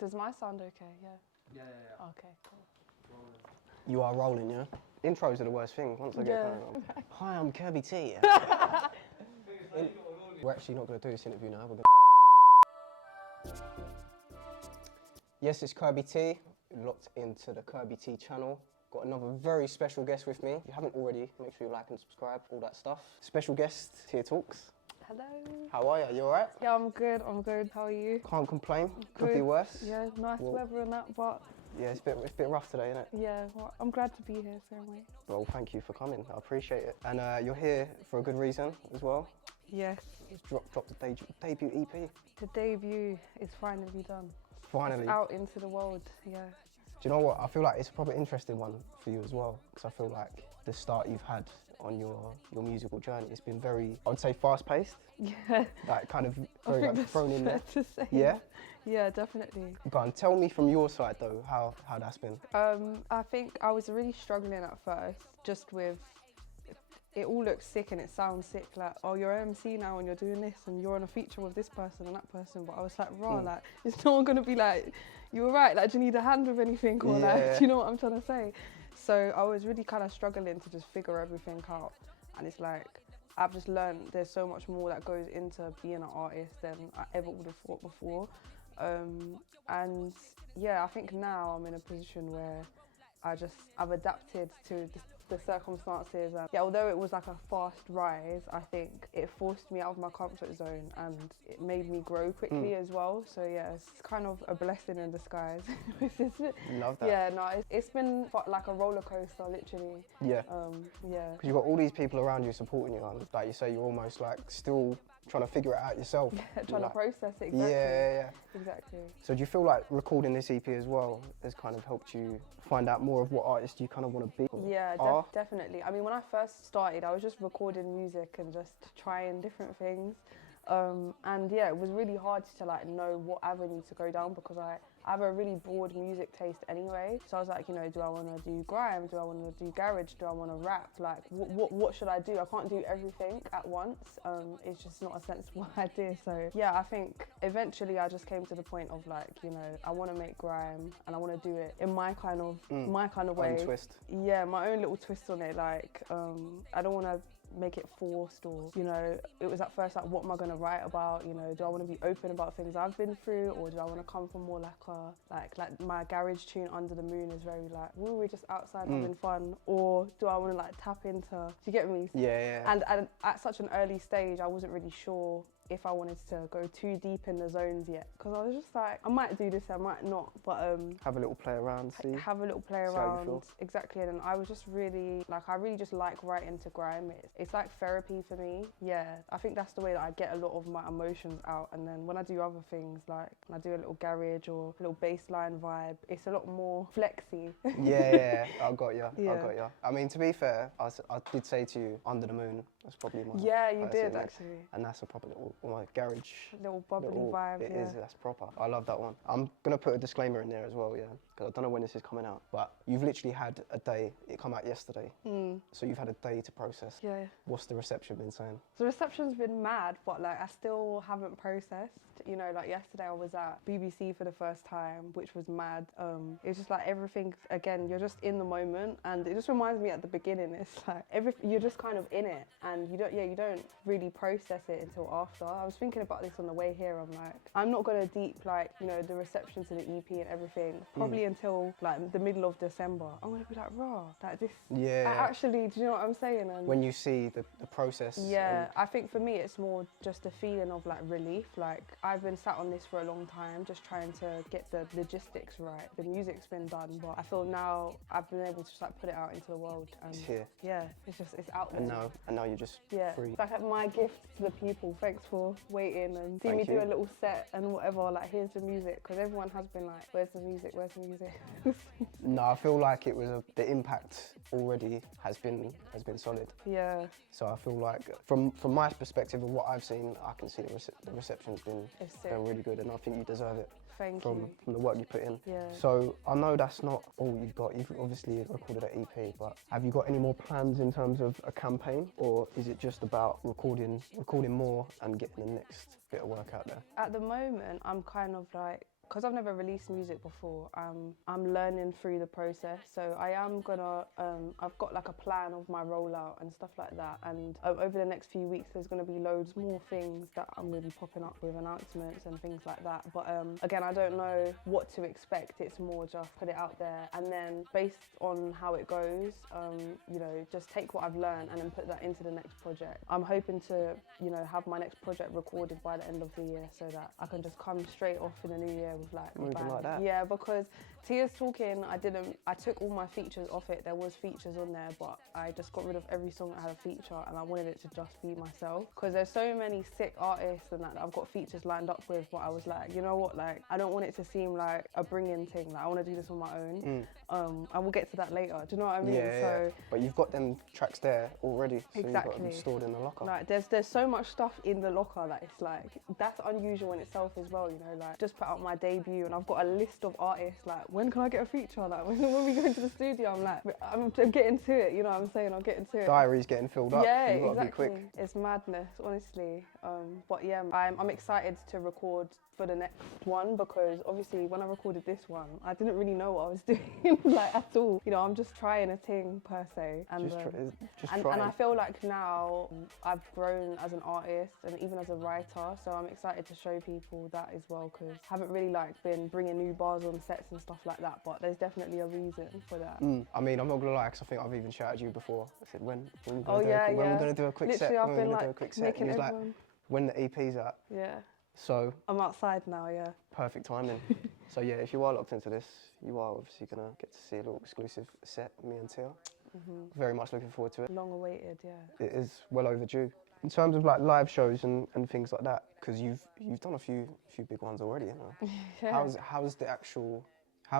Does my sound okay? Yeah. Yeah. Okay, cool. Rolling. You are rolling, yeah? Intros are the worst thing once I get going on. Hi, I'm Kirby T. We're actually not going to do this interview now. Yes, it's Kirby T. Locked into the Kirby T channel. Got another very special guest with me. If you haven't already, make sure you like and subscribe, all that stuff. Special guest, Tia Talks. Hello. How are you? You alright? Yeah, I'm good. How are you? Can't complain. Could Good. be worse. Yeah, nice weather and that, but Yeah, it's a bit rough today, isn't it? yeah, well, I'm glad to be here, same way. Well, thank you for coming. I appreciate it. And you're here for a good reason as well. Yes. It's dropped the debut EP. The debut is finally done. Finally. It's out into the world, yeah. Do you know what? I feel like it's a probably interesting one for you as well, because I feel like the start you've had on your musical journey, it's been very, I would say, fast-paced. Yeah. Like kind of I very think like that's thrown in there. fair to say. Yeah? Yeah, definitely. Go on, tell me from your side though, how that's been. I think I was really struggling at first, just with, it all looks sick and it sounds sick, like, oh, you're MC now and you're doing this and you're on a feature with this person and that person, but I was like, like, it's no one gonna be like, you were right, like, do you need a hand with anything, or like, do you know what I'm trying to say? So I was really kind of struggling to just figure everything out, and it's like, I've just learned there's so much more that goes into being an artist than I ever would have thought before. And yeah, I think now I'm in a position where I've adapted to the circumstances. And yeah, although it was like a fast rise, I think it forced me out of my comfort zone and it made me grow quickly as well. So yeah, it's kind of a blessing in disguise. Love that. Yeah, no, it's been like a roller coaster, literally. Yeah. Yeah. Because you've got all these people around you supporting you, and like you say, you're almost like still trying to figure it out yourself. Yeah, trying to process it, exactly. Yeah. Exactly. So do you feel like recording this EP as well has kind of helped you find out more of what artist you kind of want to be? Yeah, definitely. I mean, when I first started, I was just recording music and just trying different things. And yeah, it was really hard to like know what avenue to go down, because I have a really broad music taste anyway. So I was like, you know, do I want to do grime? Do I want to do garage? Do I want to rap? Like, what should I do? I can't do everything at once. It's just not a sensible idea. So yeah, I think eventually I just came to the point of like, you know, I want to make grime and I want to do it in my kind of way. Own twist. Yeah, my own little twist on it. Like, I don't want to make it forced, or, you know, it was at first like, what am I going to write about? You know, do I want to be open about things I've been through, or do I want to come from more like my garage tune Under the Moon is very like, woo, we're just outside having fun, or do I want to like tap into, do you get me? Yeah. And at such an early stage, I wasn't really sure if I wanted to go too deep in the zones yet, because I was just like, I might do this, I might not, but have a little play around, see. Have a little play See how you around, feel. exactly. And I was just really like, I really just like writing to grime. It's like therapy for me. Yeah, I think that's the way that I get a lot of my emotions out. And then when I do other things, like when I do a little garage or a little bassline vibe, it's a lot more flexy. Yeah, I got you. Yeah. I got you. I mean, to be fair, I did say to you, Under the Moon. That's probably my. Yeah, you did next. actually. And that's a proper little my garage. Little bubbly vibe. It yeah. is. That's proper. I love that one. I'm gonna put a disclaimer in there as well, yeah, because I don't know when this is coming out. But you've literally had a day. It come out yesterday. So you've had a day to process. Yeah. What's the reception been saying? The reception's been mad, but like I still haven't processed. You know, like yesterday I was at BBC for the first time, which was mad. It's just like everything, again, you're just in the moment, and it just reminds me at the beginning, it's like you're just kind of in it, and you don't really process it until after. I was thinking about this on the way here. I'm like, I'm not gonna deep like, you know, the reception to the EP and everything probably until like the middle of December. I'm gonna be like, raw, like this. Yeah. Actually, do you know what I'm saying? And when you see the process. yeah, I think for me it's more just a feeling of like relief. Like, I've been sat on this for a long time, just trying to get the logistics right. The music's been done, but I feel now I've been able to just like put it out into the world. And It's here. yeah, it's out there. And now you're just free. It's like my gift to the people. Thanks for waiting and seeing me Thank do you. a little set and whatever. Like, here's the music, because everyone has been like, where's the music? Where's the music? No, I feel like it was the impact already has been solid. Yeah. So I feel like from my perspective of what I've seen, I can see the reception's been really good, and I think you deserve it. Thank from you. the work you put in. Yeah. So I know that's not all you've got. You've obviously recorded an EP, but have you got any more plans in terms of a campaign, or is it just about recording more and getting the next bit of work out there? At the moment, I'm kind of like because I've never released music before, I'm learning through the process. So I am gonna, I've got like a plan of my rollout and stuff like that. And over the next few weeks, there's gonna be loads more things that I'm gonna be popping up with, announcements and things like that. But again, I don't know what to expect. It's more just put it out there, and then based on how it goes, you know, just take what I've learned and then put that into the next project. I'm hoping to, you know, have my next project recorded by the end of the year so that I can just come straight off in the new year with like a Moving bang. like that. Yeah, because Tia's Talking, I took all my features off it. There was features on there, but I just got rid of every song that had a feature, and I wanted it to just be myself. Because there's so many sick artists and that I've got features lined up with, but I was like, you know what, like, I don't want it to seem like a bring-in thing. Like, I want to do this on my own. And we'll get to that later. Do you know what I mean? Yeah. But you've got them tracks there already, so you've got them Exactly. stored in the locker. Like, there's so much stuff in the locker that it's like, that's unusual in itself as well, you know, like, just put out my debut and I've got a list of artists, like, when can I get a feature? Like, when we go into the studio, I'm like, I'm getting to it, you know what I'm saying? I'm getting to it. Diary's getting filled up. Yeah, You've got to exactly. be quick. It's madness, honestly. But yeah, I'm excited to record for the next one, because obviously when I recorded this one, I didn't really know what I was doing, like, at all. You know, I'm just trying a thing per se. And and I feel like now I've grown as an artist and even as a writer, so I'm excited to show people that as well, because I haven't really like been bringing new bars on sets and stuff like that, but there's definitely a reason for that. I mean, I'm not gonna lie, because I think I've even shouted you before. I said, when we're gonna do a quick Literally, set? I've When been we're gonna do a like quick set? making And he's like, everyone... when the EP's out. Yeah. So I'm outside now, yeah. perfect timing. So yeah, if you are locked into this, you are obviously gonna get to see a little exclusive set, me and Tia. Very much looking forward to it. Long awaited, yeah. It is well overdue. In terms of like live shows and things like that, because you've done a few big ones already, you know. Yeah. How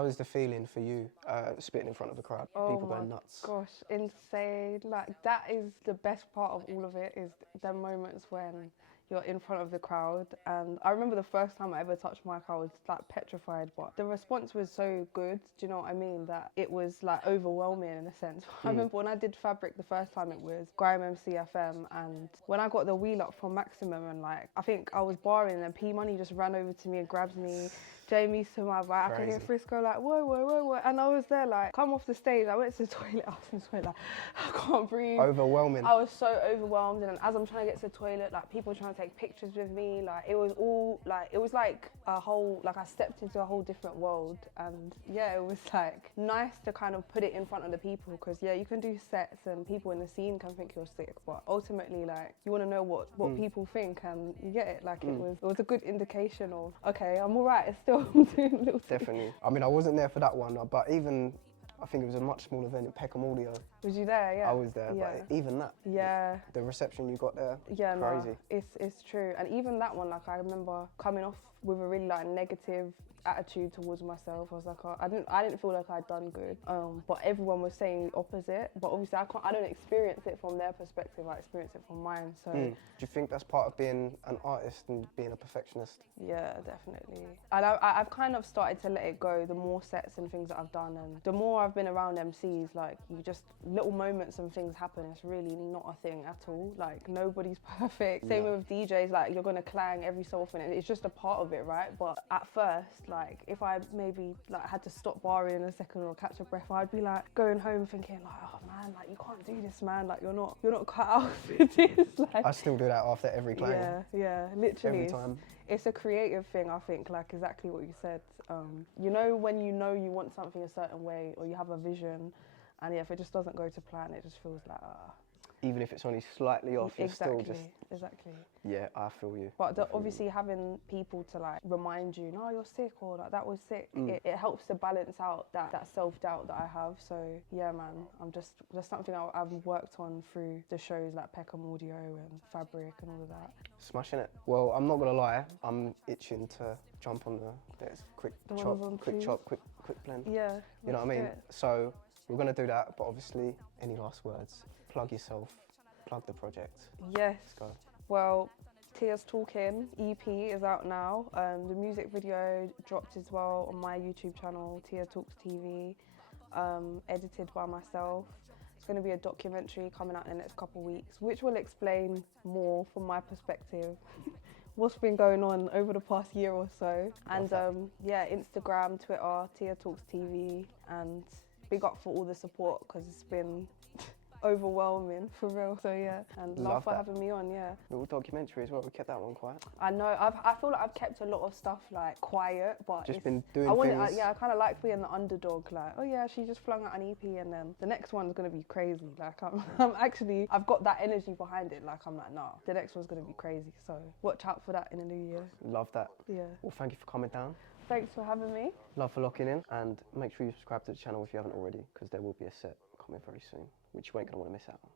is the feeling for you spitting in front of a crowd? Oh People going my nuts. gosh, insane. Like, that is the best part of all of it, is the moments when you're in front of the crowd. And I remember the first time I ever touched mic, I was like petrified, but the response was so good, do you know what I mean, that it was like overwhelming in a sense. I remember when I did Fabric the first time, it was Grime MC FM, and when I got the wheel up from Maximum, and like, I think I was barring and P Money just ran over to me and grabbed me. Jamie's to my right, I could hear Frisco like, whoa, whoa, whoa, whoa. And I was there like, come off the stage. I went to the toilet, I was in the toilet like, I can't breathe. Overwhelming. I was so overwhelmed, and as I'm trying to get to the toilet, like, people trying to take pictures with me, like, it was all, like, it was like a whole, like, I stepped into a whole different world. And yeah, it was like nice to kind of put it in front of the people, because yeah, you can do sets and people in the scene can think you're sick, but ultimately, like, you want to know what people think, and you get it. Like, it was a good indication of, okay, I'm all right, it's still I'm doing little things. Definitely. I mean, I wasn't there for that one, but even, I think it was a much smaller event in Peckham Audio. Was you there? Yeah. I was there, but even that. Yeah. The reception you got there. Yeah, crazy. No, it's true. And even that one, like, I remember coming off with a really like negative attitude towards myself. I was like, oh, I didn't feel like I'd done good. But everyone was saying the opposite. But obviously, I don't experience it from their perspective. I experience it from mine. So. Do you think that's part of being an artist and being a perfectionist? Yeah, definitely. And I've kind of started to let it go. The more sets and things that I've done, and the more I've been around MCs, like, you just little moments and things happen. It's really not a thing at all. Like, nobody's perfect. Same with DJs. Like, you're gonna clang every so often, and it's just a part of it, right? But at first, like, if I maybe like had to stop barring in a second or catch a breath, I'd be like going home thinking like, oh man, like, you can't do this, man. Like, you're not cut out for this. Like, I still do that after every clang. Yeah, literally. Every time. It's a creative thing, I think, like exactly what you said. You know when you want something a certain way, or you have a vision, and yeah, if it just doesn't go to plan, it just feels like, Even if it's only slightly off, you're still just... Exactly. Yeah, I feel you. But obviously having people to like remind you, no, you're sick, or like, that was sick, it helps to balance out that self-doubt that I have. So yeah, man, I'm just something I've worked on through the shows like Peckham Audio and Fabric and all of that. Smashing it. Well, I'm not gonna lie, I'm itching to jump on the quick blend. Yeah. You know what I mean? So we're gonna do that, but obviously, any last words? Plug yourself, plug the project. Yes. Let's go. Well, Tia's Talking EP is out now. The music video dropped as well on my YouTube channel, Tia Talks TV, edited by myself. It's going to be a documentary coming out in the next couple of weeks, which will explain more from my perspective what's been going on over the past year or so. And yeah, Instagram, Twitter, Tia Talks TV, and big up for all the support because it's been overwhelming for real. So yeah, and love for having me on. Yeah, Little documentary as well. We kept that one quiet. I know. I feel like I've kept a lot of stuff like quiet, but Just been doing things. Yeah, I kind of like being the underdog. Like, oh yeah, she just flung out an EP, and then the next one's gonna be crazy. Like, I've got that energy behind it. Like, I'm like, nah, the next one's gonna be crazy. So watch out for that in the new year. Love that. Yeah. Well, thank you for coming down. Thanks for having me. Love for locking in, and make sure you subscribe to the channel if you haven't already, because there will be a set coming very soon, which you ain't gonna want to miss out on.